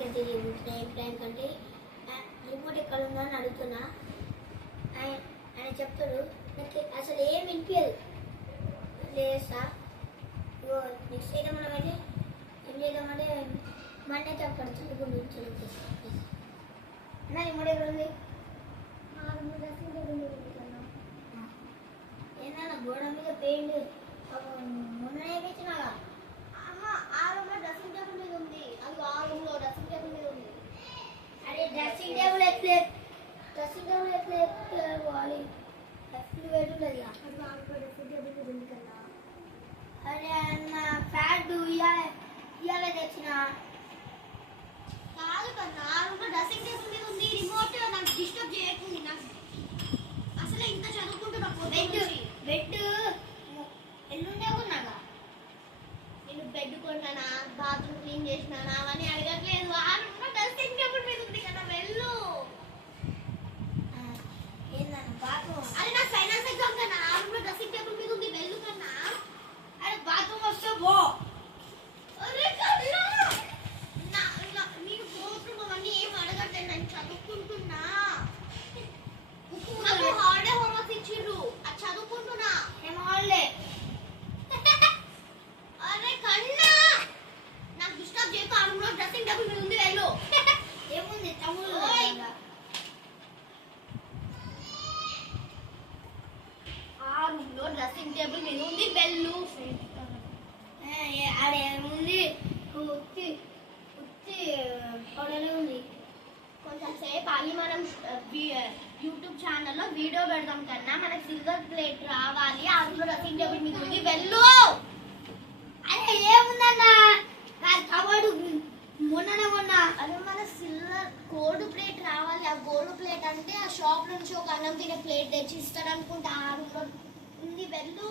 Prank అయితే చేయబోతున్నా. ఏం prank అంటే రిమోట్ ఎక్కడ ఉందో అని అడుగుతున్నా. ఆయన చెప్తాడు, నాకు అసలు ఏం వినిపించదు. లేస్తా ఇగో నెక్స్ట్ అయితే మనం అయితే ఏం చేద్దామంటే మన అయితే అక్కడ చదువుకుంటు నా రిమోట్ ఎక్కడ ఉంది? ఏంటన్నా గోడ మీద పెయింట్ మొన్న వేయించినాగా. ఆ రూమ్ లో డ్రెస్సింగ్ టేబుల్ మీద ఉంది. అది ఆ రూమ్ లో డ్రెస్సింగ్ టేబుల్ మీద ఉంది. అరే డ్రెస్సింగ్ టేబుల్ ఎట్లే పోవాలి? ఎట్లు పెట్టున్నది అది ఆ డ్రెస్సింగ్ టేబుల్ మీద ఉంది కదా. అరే అన్న ఫ్యాట్ ఇవాళ తెచ్చిన కాదు కన్నా, ఆ రూమ్ లో డ్రెస్సింగ్ టేబుల్ మీద ఉంది. రిమోట్ నాకు డిస్టర్బ్ చేయకుండా. నాకు అసలే ఇంత చదువుకుంటున్నా. బెడ్ ఎల్లుండే కొన్నాగా. నేను బెడ్ కొన్నానా, బాత్రూమ్ క్లీన్ చేసినానా అవన్నీ అడగట్లేదు. ఆ రూమ్ లో డ్రెస్సింగ్ టేబుల్ మీద ఉంది కదా, వెళ్ళు. ఏందన్న బాత్రూమ్? అరే నాకు ఫైనాన్స్ ఎగ్జామ్ కన్నా ఆ రూమ్ లో డ్రెస్సింగ్ టేబుల్ మీద ఉంది, వెళ్ళు కన్నా. అరే బాత్రూమ్ వస్తే పో. అరే కన్నా, నీకు బాత్రూమ్ అవన్నీ ఏం అడగట్లేదు. నేను చదువుకుంటున్నా. నాకు హాలిడే హోంవర్క్ ఇచ్చిండ్రు, అది చదువుకుంటున్నా. ఏం హాలిడే? అరే కన్నా, నాకు డిస్టర్బ్ చేయకు. ఆ రూమ్ లో డ్రెస్సింగ్ టేబుల్ మీద ఉంది, వెళ్ళు. ఏముంది తమ్ముడు? ఆ రూమ్ లో డ్రెస్సింగ్ టేబుల్ మీద ఉంది, వెళ్ళు. ఆడేముంది? ఉత్తి పొడలే ఉంది. కొంచెం సేపు ఆగి మనం యూట్యూబ్ ఛానల్లో వీడియో పెడదాం కన్నా. మనకి సిల్వర్ ప్లేట్ రావాలి. ఆ రూమ్ లో డ్రెస్సింగ్ టేబుల్ మీద ఉంది, వెళ్ళు. అరే ఏముందన్నా, కబోర్డు మొన్ననే కొన్నా. అదే మన సిల్వర్ గోల్డ్ ప్లేట్ రావాలి. ఆ గోల్డ్ ప్లేట్ అంటే ఆ షాప్ నుంచి ఒక అన్నం తినే ప్లేట్ తెచ్చి ఇస్తాడు అనుకుంటా. ఆ రూమ్ లో ఉంది, వెళ్ళు.